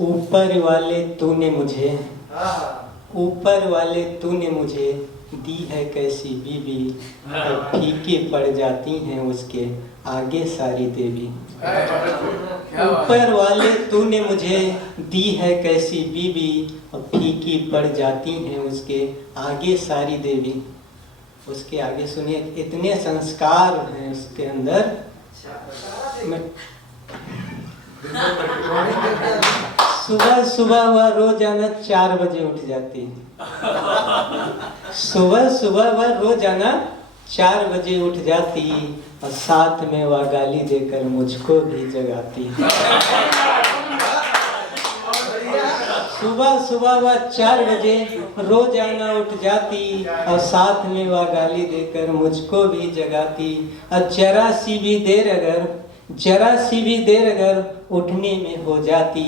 ऊपर वाले तूने मुझे, ऊपर वाले तूने मुझे दी है कैसी बीवी, अब फीकी पड़ जाती हैं उसके आगे सारी देवी। ऊपर वाले तूने मुझे दी है कैसी बीवी, अब फीकी पड़ जाती हैं उसके आगे सारी देवी। उसके आगे सुनिए, इतने संस्कार हैं उसके अंदर। सुबह सुबह वह रोजाना 4 बजे उठ जाती है। सुबह सुबह वह रोजाना 4 बजे उठ जाती और साथ में वह गाली देकर मुझको भी जगाती है। सुबह सुबह वह 4 बजे रोजाना उठ जाती और साथ में वह गाली देकर मुझको भी जगाती। और जरा सी भी देर अगर उठने में हो जाती,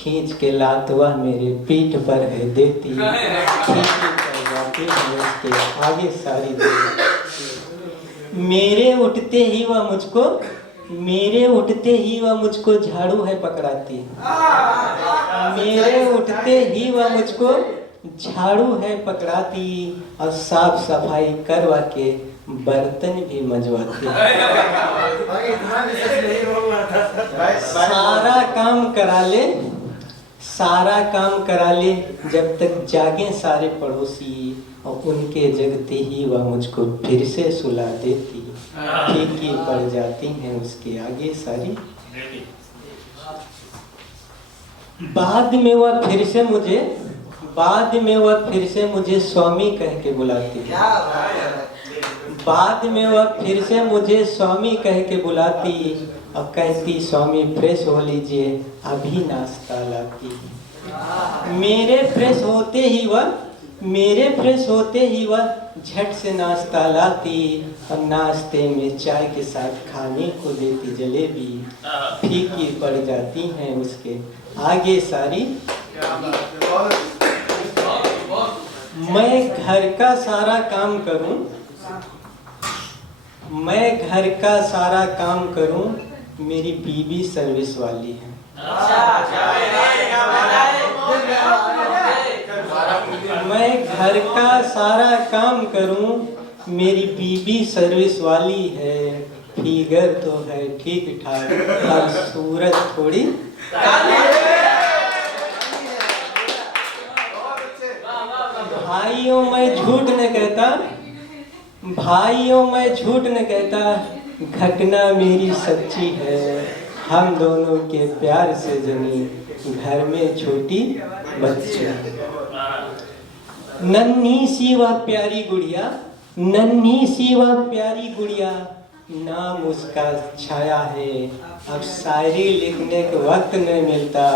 खींच के लात वह मेरे पीठ पर है देती, उसके आगे सारी देती। मेरे उठते ही वह मुझको झाड़ू है पकड़ाती। मेरे उठते ही वह मुझको झाड़ू है पकड़ाती और साफ सफाई करवा के बर्तन भी मंजवाती। सारा काम करा ले जब तक जागे सारे पड़ोसी, और उनके जगते ही वह मुझको फिर से सुला देती। फीकी पड़ जाती हैं उसके आगे सारी। बाद में वह फिर से मुझे स्वामी कह के बुलाती। बाद में वह फिर से मुझे स्वामी कह के बुलाती और कहती, स्वामी फ्रेश हो लीजिए, अभी नाश्ता लाती। मेरे फ्रेश होते ही वह झट से नाश्ता लाती और नाश्ते में चाय के साथ खाने को देती जलेबी। फीकी पड़ जाती हैं उसके आगे सारी। मैं घर का सारा काम करूं, मेरी बीवी सर्विस वाली है। मैं घर का सारा काम करूं, मेरी बीवी सर्विस वाली है। फिगर तो है ठीक ठाक और सूरत थोड़ी भाइयों मैं झूठ न कहता, घटना मेरी सच्ची है। हम दोनों के प्यार से जमी घर में छोटी बच्ची। नन्ही सी वह प्यारी गुड़िया, नाम उसका छाया है। अब शायरी लिखने के वक्त न मिलता,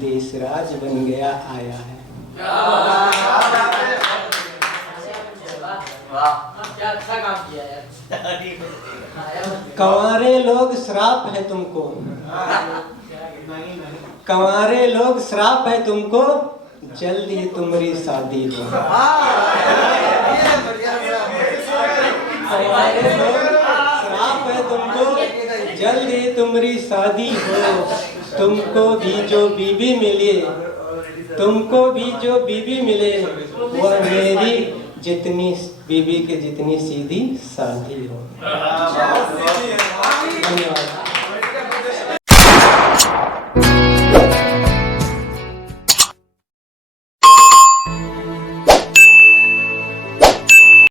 देशराज बन गया आया है। अच्छा काम किया यार। कंवारे लोग श्राप है तुमको, कंवारे लोग श्राप है तुमको, जल्द ही तुम्हारी शादी हो। कंवारे लोग श्राप है तुमको, जल्द ही तुम्हारी शादी हो। तुमको भी जो बीवी मिले, वह मेरी जितनी बीवी के जितनी सीधी साधी हो। धन्यवाद।